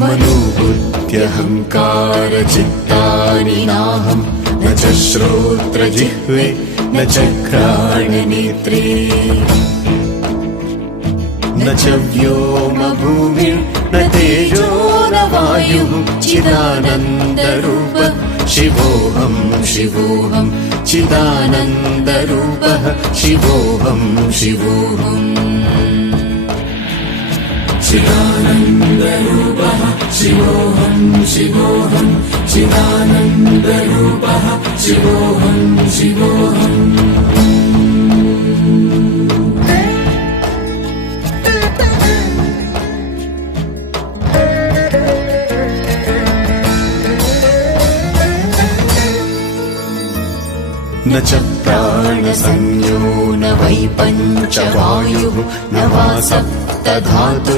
मनोबुद्ध्यहङ्कारचित्तानि नाहं न च श्रोत्रजिह्वे न च घ्राणनेत्रे न च व्योमभूमिर्न तेजो न वायुः चिदानन्दरूपः शिवोऽहं शिवोऽहं चिदानन्दरूपः शिवोऽहं शिवोऽहम् चिदानन्दरूपः शिवोऽहं शिवोऽहं चिदानन्दरूपः शिवोऽहं शिवोऽहम् न च प्राणसंज्ञो न वै पञ्चवायुः न वा सप्तधातुः